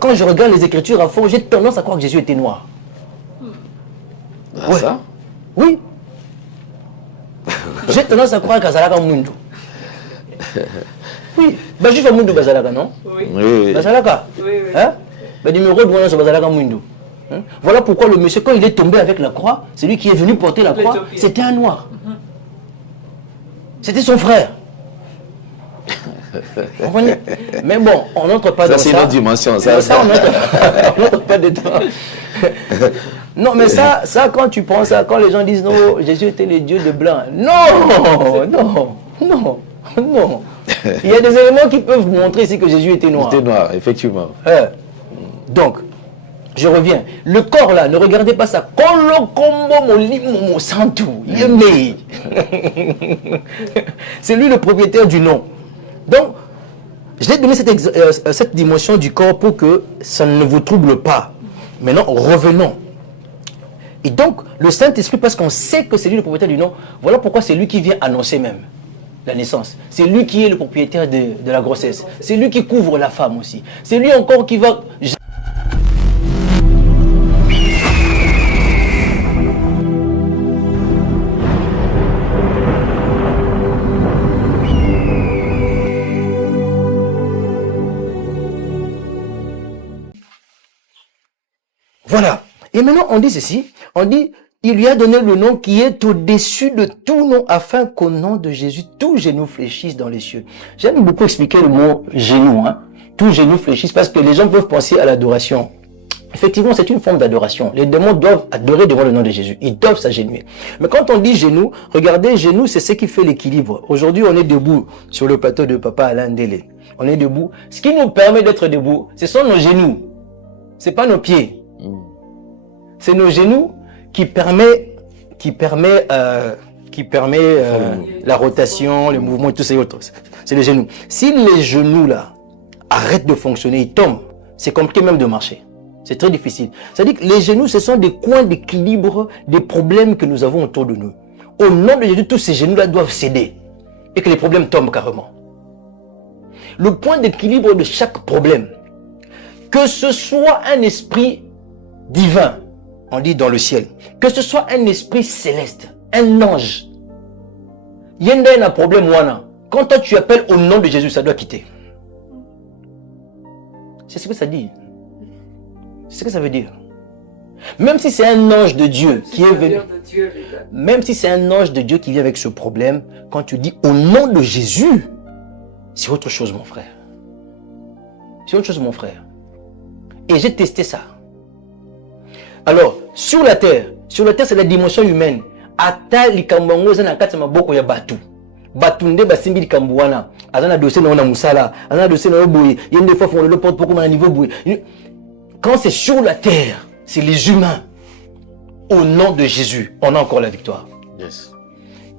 Quand je regarde les Écritures à fond, j'ai tendance à croire que Jésus était noir. Ah, ouais. Ça? Oui. J'ai tendance à croire qu'Azalaka Mundo. Oui. Bajif Mundo Bazalaka, non? Oui. Bazalaka. Oui. Hein? Numéro de Wana Bazalaka Mundo. Voilà pourquoi le monsieur, quand il est tombé avec la croix, c'est lui qui est venu porter la croix, c'était un noir. C'était son frère. Comprenez? Mais bon, on n'entre pas dans ça. Ça, c'est une autre dimension. Ça on n'entre pas dedans. Non, mais ça, quand tu penses ça, quand les gens disent non, Jésus était le Dieu de blanc. Non. Il y a des éléments qui peuvent montrer ici que Jésus était noir. Il était noir, effectivement. Donc, je reviens. Le corps là, ne regardez pas ça. C'est lui le propriétaire du nom. Donc, je l'ai donné cette dimension du corps pour que ça ne vous trouble pas. Maintenant, revenons. Et donc, le Saint-Esprit, parce qu'on sait que c'est lui le propriétaire du nom, voilà pourquoi c'est lui qui vient annoncer même la naissance. C'est lui qui est le propriétaire de la grossesse. C'est lui qui couvre la femme aussi. C'est lui encore qui va... Voilà. Et maintenant, on dit ceci. On dit, il lui a donné le nom qui est au-dessus de tout nom, afin qu'au nom de Jésus, tout genou fléchisse dans les cieux. J'aime beaucoup expliquer le mot genou. Tout genou fléchisse, parce que les gens peuvent penser à l'adoration. Effectivement, c'est une forme d'adoration. Les démons doivent adorer devant le nom de Jésus. Ils doivent s'agenouiller. Mais quand on dit genou, regardez, genou, c'est ce qui fait l'équilibre. Aujourd'hui, on est debout sur le plateau de Papa Alain Délé. On est debout. Ce qui nous permet d'être debout, ce sont nos genoux. C'est pas nos pieds. C'est nos genoux qui permet la rotation, le mouvement et tout ces autres. C'est les genoux. Si les genoux là arrêtent de fonctionner, ils tombent, c'est compliqué même de marcher. C'est très difficile. C'est-à-dire que les genoux, ce sont des coins d'équilibre des problèmes que nous avons autour de nous. Au nom de Jésus, tous ces genoux-là doivent céder et que les problèmes tombent carrément. Le point d'équilibre de chaque problème, que ce soit un esprit divin, on dit dans le ciel, que ce soit un esprit céleste, un ange, il y a un problème, quand toi tu appelles au nom de Jésus, ça doit quitter. C'est ce que ça dit. C'est ce que ça veut dire. Même si c'est un ange de Dieu qui est venu, même si c'est un ange de Dieu qui vient avec ce problème, quand tu dis au nom de Jésus, c'est autre chose, mon frère. C'est autre chose, mon frère. Et j'ai testé ça. Alors, sur la terre, c'est la dimension humaine. Ata likambango za nakati maboko ya batu. Batu nde basimbi likambo wana. Azana dossier na musala, azana dossier na boye, yende fois font le porte pour comme niveau boye. Quand c'est sur la terre, c'est les humains. Au nom de Jésus, on a encore la victoire. Yes.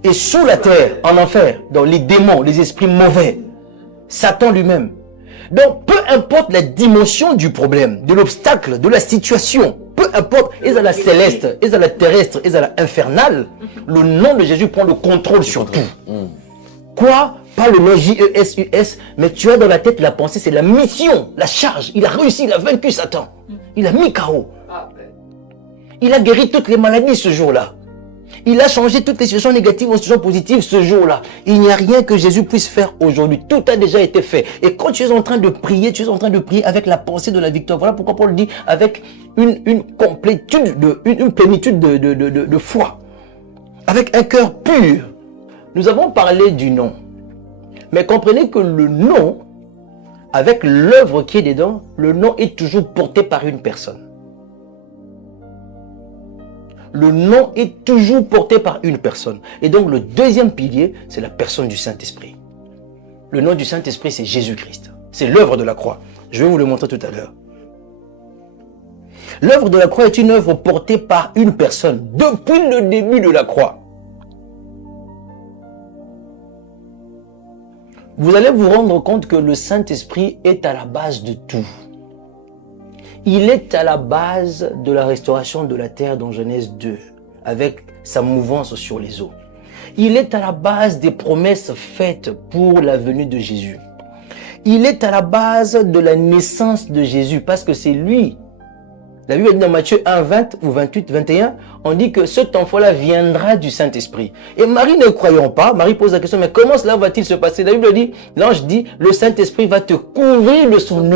Et sous la terre, en enfer, dans les démons, les esprits mauvais, Satan lui-même. Donc, peu importe la dimension du problème, de l'obstacle, de la situation, peu importe, est-ce à la céleste, est-ce à la terrestre, est-ce à la infernale, le nom de Jésus prend le contrôle sur tout. Quoi? Pas le nom J-E-S-U-S, mais tu as dans la tête la pensée, c'est la mission, la charge. Il a réussi, il a vaincu Satan. Il a mis KO. Il a guéri toutes les maladies ce jour-là. Il a changé toutes les situations négatives en situations positives ce jour-là. Il n'y a rien que Jésus puisse faire aujourd'hui. Tout a déjà été fait. Et quand tu es en train de prier, tu es en train de prier avec la pensée de la victoire. Voilà pourquoi Paul dit avec une complétude, une plénitude de foi. Avec un cœur pur. Nous avons parlé du nom. Mais comprenez que le nom, avec l'œuvre qui est dedans, le nom est toujours porté par une personne. Le nom est toujours porté par une personne. Et donc le deuxième pilier, c'est la personne du Saint-Esprit. Le nom du Saint-Esprit, c'est Jésus-Christ. C'est l'œuvre de la croix. Je vais vous le montrer tout à l'heure. L'œuvre de la croix est une œuvre portée par une personne depuis le début de la croix. Vous allez vous rendre compte que le Saint-Esprit est à la base de tout. Il est à la base de la restauration de la terre dans Genèse 2, avec sa mouvance sur les eaux. Il est à la base des promesses faites pour la venue de Jésus. Il est à la base de la naissance de Jésus parce que c'est lui. La Bible dit dans Matthieu 1, 20 ou 28, 21, on dit que cet enfant-là viendra du Saint-Esprit. Et Marie ne croyant pas, Marie pose la question, mais comment cela va-t-il se passer? La Bible dit, l'ange dit, le Saint-Esprit va te couvrir de son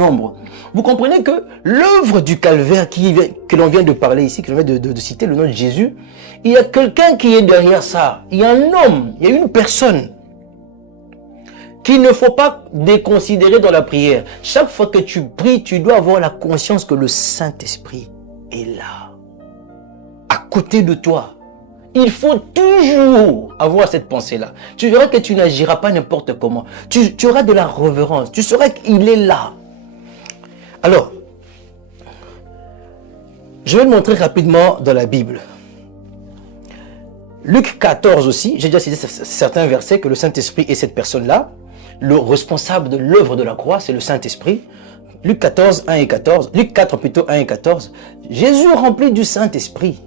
ombre. Vous comprenez que l'œuvre du calvaire que l'on vient de parler ici, que l'on vient de citer le nom de Jésus, il y a quelqu'un qui est derrière ça. Il y a un homme, il y a une personne qu'il ne faut pas déconsidérer dans la prière. Chaque fois que tu pries, tu dois avoir la conscience que le Saint-Esprit est là, à côté de toi. Il faut toujours avoir cette pensée-là. Tu verras que tu n'agiras pas n'importe comment. Tu auras de la révérence. Tu sauras qu'il est là. Alors, je vais le montrer rapidement dans la Bible. Luc 14 aussi, j'ai déjà cité certains versets que le Saint-Esprit est cette personne-là. Le responsable de l'œuvre de la croix, c'est le Saint-Esprit. Luc 14, 1 et 14. Luc 4 plutôt, 1 et 14. Jésus rempli du Saint-Esprit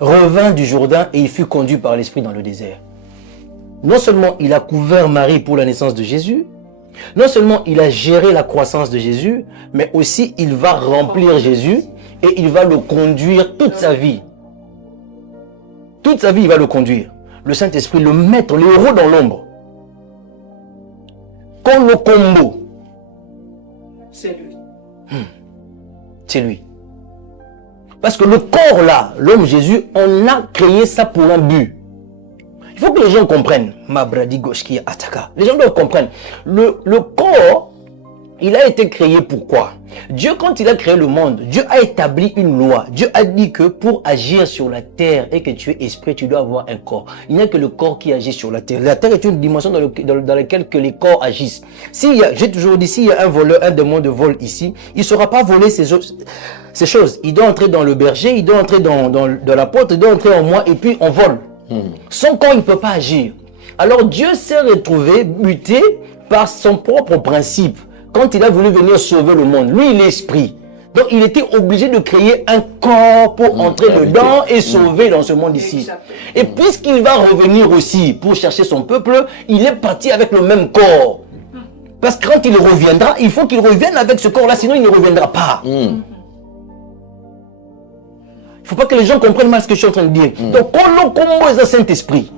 revint du Jourdain et il fut conduit par l'Esprit dans le désert. Non seulement il a couvert Marie pour la naissance de Jésus, non seulement il a géré la croissance de Jésus, mais aussi il va remplir Jésus et il va le conduire toute sa vie. Toute sa vie, il va le conduire. Le Saint-Esprit, le maître, le héros dans l'ombre. Comme le combo. C'est lui. C'est lui. Parce que le corps là, l'homme Jésus, on a créé ça pour un but. Il faut que les gens comprennent. Mabradi Goshki Ataka. Les gens doivent comprendre. Le corps, il a été créé pourquoi? Dieu, quand il a créé le monde, Dieu a établi une loi. Dieu a dit que pour agir sur la terre et que tu es esprit, tu dois avoir un corps. Il n'y a que le corps qui agit sur la terre. La terre est une dimension dans laquelle que les corps agissent. J'ai toujours dit, s'il y a un voleur, un démon de vol ici, il ne saura pas voler ces choses. Il doit entrer dans le berger, il doit entrer dans la porte, il doit entrer en moi et puis on vole. Son corps, il ne peut pas agir. Alors Dieu s'est retrouvé buté par son propre principe. Quand il a voulu venir sauver le monde, lui il est esprit. Donc il était obligé de créer un corps pour entrer dedans et sauver dans ce monde ici. Et puisqu'il va revenir aussi pour chercher son peuple, il est parti avec le même corps. Parce que quand il reviendra, il faut qu'il revienne avec ce corps-là, sinon il ne reviendra pas. Il ne faut pas que les gens comprennent mal ce que je suis en train de dire. Donc quand l'on commence à Saint-Esprit,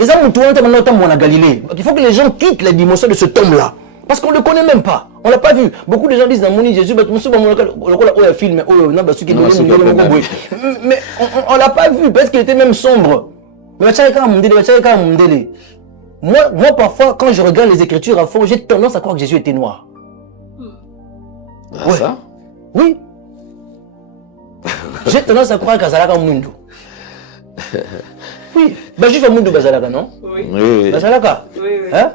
il faut que les gens quittent la dimension de ce tome-là. Parce qu'on ne le connaît même pas. On ne l'a pas vu. Beaucoup de gens disent dans mon Jésus, mais on ne l'a pas vu parce qu'il était même sombre. Moi, parfois, quand je regarde les Écritures à fond, j'ai tendance à croire que Jésus était noir. Ouais. Ça? Oui. J'ai tendance à croire qu'Azalaka Mundo. Oui. Bajif Mundo Bazalaka, non? Oui. Bazalaka. Oui. Hein?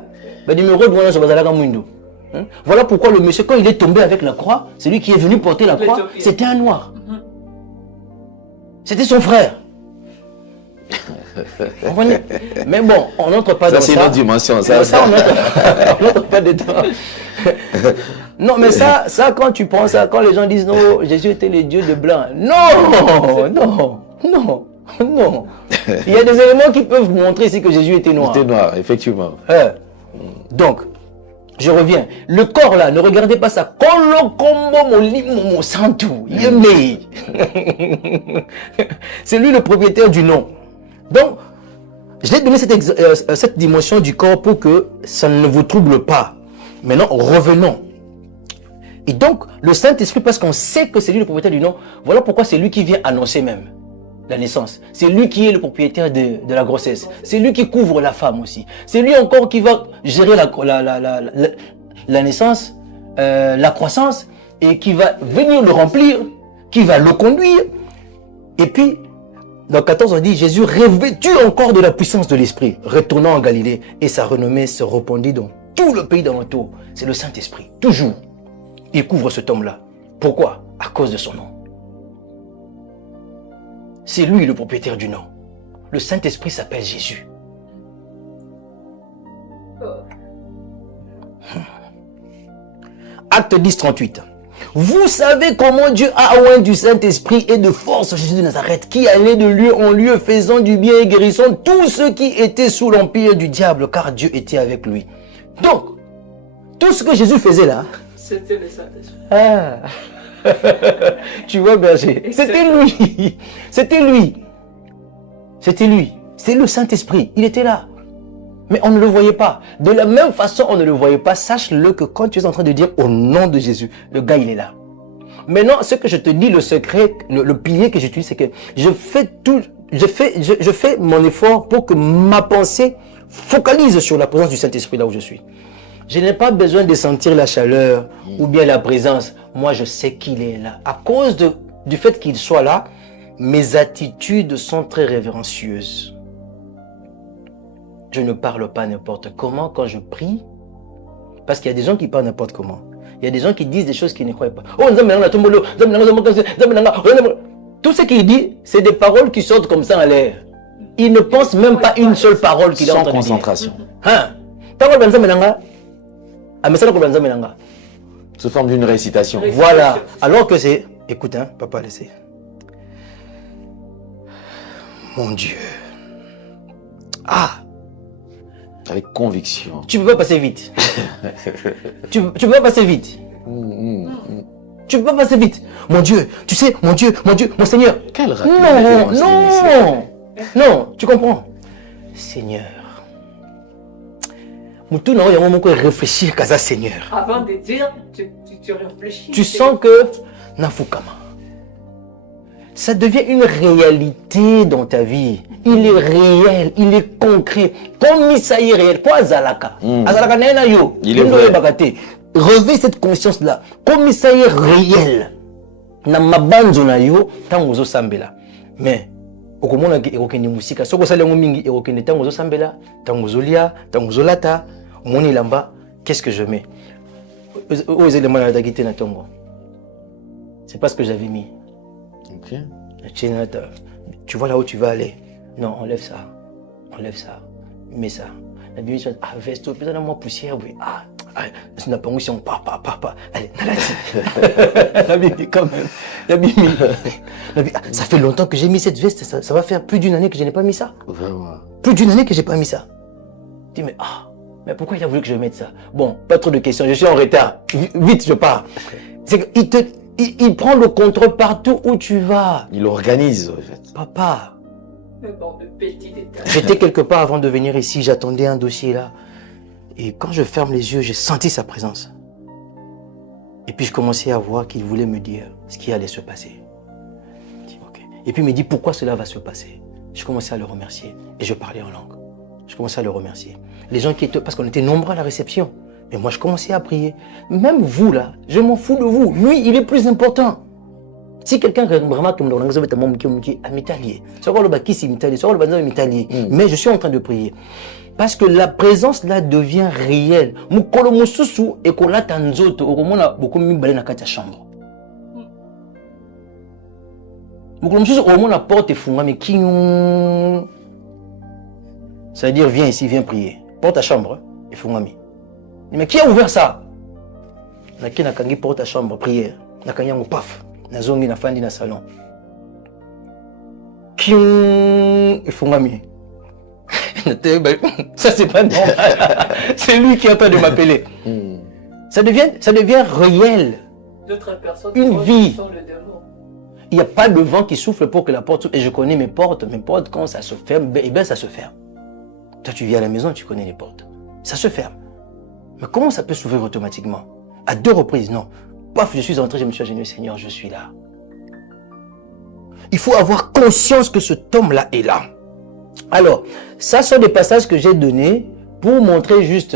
Voilà pourquoi le monsieur, quand il est tombé avec la croix, c'est lui qui est venu porter la croix, c'était un noir. C'était son frère. Vous comprenez? Mais bon, on n'entre pas dans ça. Ça, c'est une autre dimension. Ça, on n'entre pas dedans. Non, mais ça, quand tu penses ça, quand les gens disent non, Jésus était le Dieu de blanc. Non. Il y a des éléments qui peuvent montrer ici que Jésus était noir. Il était noir, effectivement. Donc, je reviens. Le corps là, ne regardez pas ça. C'est lui le propriétaire du nom. Donc, je l'ai donné cette dimension du corps pour que ça ne vous trouble pas. Maintenant, revenons. Et donc, le Saint-Esprit, parce qu'on sait que c'est lui le propriétaire du nom, voilà pourquoi c'est lui qui vient annoncer même la naissance. C'est lui qui est le propriétaire de la grossesse. C'est lui qui couvre la femme aussi. C'est lui encore qui va gérer la naissance, la croissance, et qui va venir le remplir, qui va le conduire. Et puis, dans 14, on dit, Jésus revêtu encore de la puissance de l'Esprit, retournant en Galilée, et sa renommée se répandit dans tout le pays d'alentour. C'est le Saint-Esprit, toujours. Il couvre cet homme-là. Pourquoi? À cause de son nom. C'est lui le propriétaire du nom. Le Saint-Esprit s'appelle Jésus. Acte 10, 38. Vous savez comment Dieu a oint du Saint-Esprit et de force Jésus de Nazareth, qui allait de lieu en lieu, faisant du bien et guérissant tous ceux qui étaient sous l'empire du diable, car Dieu était avec lui. Donc, tout ce que Jésus faisait là, C'était le Saint-Esprit. ah. Tu vois, berger, c'était lui. C'était lui. C'était lui. C'est le Saint-Esprit. Il était là. Mais on ne le voyait pas. De la même façon, on ne le voyait pas. Sache-le que quand tu es en train de dire au nom de Jésus, le gars, il est là. Maintenant, ce que je te dis, le secret, le pilier que j'utilise, c'est que je fais mon effort pour que ma pensée focalise sur la présence du Saint-Esprit là où je suis. Je n'ai pas besoin de sentir la chaleur ou bien la présence. Moi, je sais qu'il est là. À cause du fait qu'il soit là, mes attitudes sont très révérencieuses. Je ne parle pas n'importe comment quand je prie. Parce qu'il y a des gens qui parlent n'importe comment. Il y a des gens qui disent des choses qu'ils ne croient pas. Oh, tout ce qu'il dit, c'est des paroles qui sortent comme ça en l'air. Il ne pense même pas une seule parole qu'il est en train de dire. Sans concentration. Sous forme d'une récitation. Voilà. Alors que c'est... Écoute, hein, papa, laissez. Mon Dieu. Ah! Avec conviction. Tu peux pas passer vite. tu peux pas passer vite. Tu peux pas passer vite. Mon Dieu, tu sais, mon Dieu, mon Seigneur. Quelle rapidité. Non, tu comprends. Seigneur. Moutou non, il y a un moment où réfléchir qu'à ça, Seigneur. Avant de dire, tu réfléchis. Tu sens que Nafukama. Ça devient une réalité dans ta vie. Il est réel, il est concret. Comme ça est réel. Quoi Azalaka? Azalaka n'a yo. Il est vrai. Revez cette conscience-là. Comme ça est réel. Na mabanzo na yo, tangozo sambela. Mais, okomona ki erokende musika. Soko salengo mingi erokende tangozo sambela, tangozo lia, tangozo lata, moni lamba. Qu'est-ce que je mets? Aux éléments de la guitare na tongo. C'est pas ce que j'avais mis. Ok. Tu vois là où tu vas aller. Non, enlève ça. Mets ça. La Bible dit, ah, veste, peut-être moi poussière, oui. Ah, c'est une apparition, papa. Allez, la Bible dit quand même. La Bible dit, ça fait longtemps que j'ai mis cette veste, ça va faire plus d'une année que je n'ai pas mis ça. Vraiment. Plus d'une année que je n'ai pas mis ça. Tu dis, mais pourquoi il a voulu que je mette ça? Bon, pas trop de questions, je suis en retard. Vite, je pars. C'est qu'il prend le contrôle partout où tu vas. Il organise, en fait. Papa. Bon, de petits détails. J'étais quelque part avant de venir ici, j'attendais un dossier là. Et quand je ferme les yeux, j'ai senti sa présence. Et puis je commençais à voir qu'il voulait me dire ce qui allait se passer. Je dis, ok. Et puis il me dit pourquoi cela va se passer. Je commençais à le remercier. Et je parlais en langue. Je commençais à le remercier. Les gens qui étaient, parce qu'on était nombreux à la réception. Mais moi je commençais à prier. Même vous là, je m'en fous de vous. Lui, il est plus important. Si quelqu'un vraiment comme dans l'anglais mais je suis en train de prier parce que la présence là devient réelle. Mukolo mususu ekolata nzoto okomona beaucoup mibale na kati ya chambre. Mukolo mususu okomona porte efungami kinyo. Ça veut dire viens ici, viens prier. Porte à chambre efungami. Mais qui a ouvert ça? Nakina kangi porte à chambre prière. Nakanyango paf. Nazongi na fandi na salon. Ifungami. Ça c'est pas normal. C'est lui qui est en train de m'appeler. Ça devient réel. D'autres personnes une vie. sont le démon. Il n'y a pas de vent qui souffle pour que la porte s'ouvre. Et je connais mes portes. Mes portes, quand ça se ferme, eh bien ça se ferme. Toi tu viens à la maison, tu connais les portes. Ça se ferme. Mais comment ça peut s'ouvrir automatiquement? À 2 reprises, non. Paf, je suis entré, je me suis agenouillé, Seigneur, je suis là. Il faut avoir conscience que cet homme-là est là. Alors, ça sont des passages que j'ai donnés pour montrer juste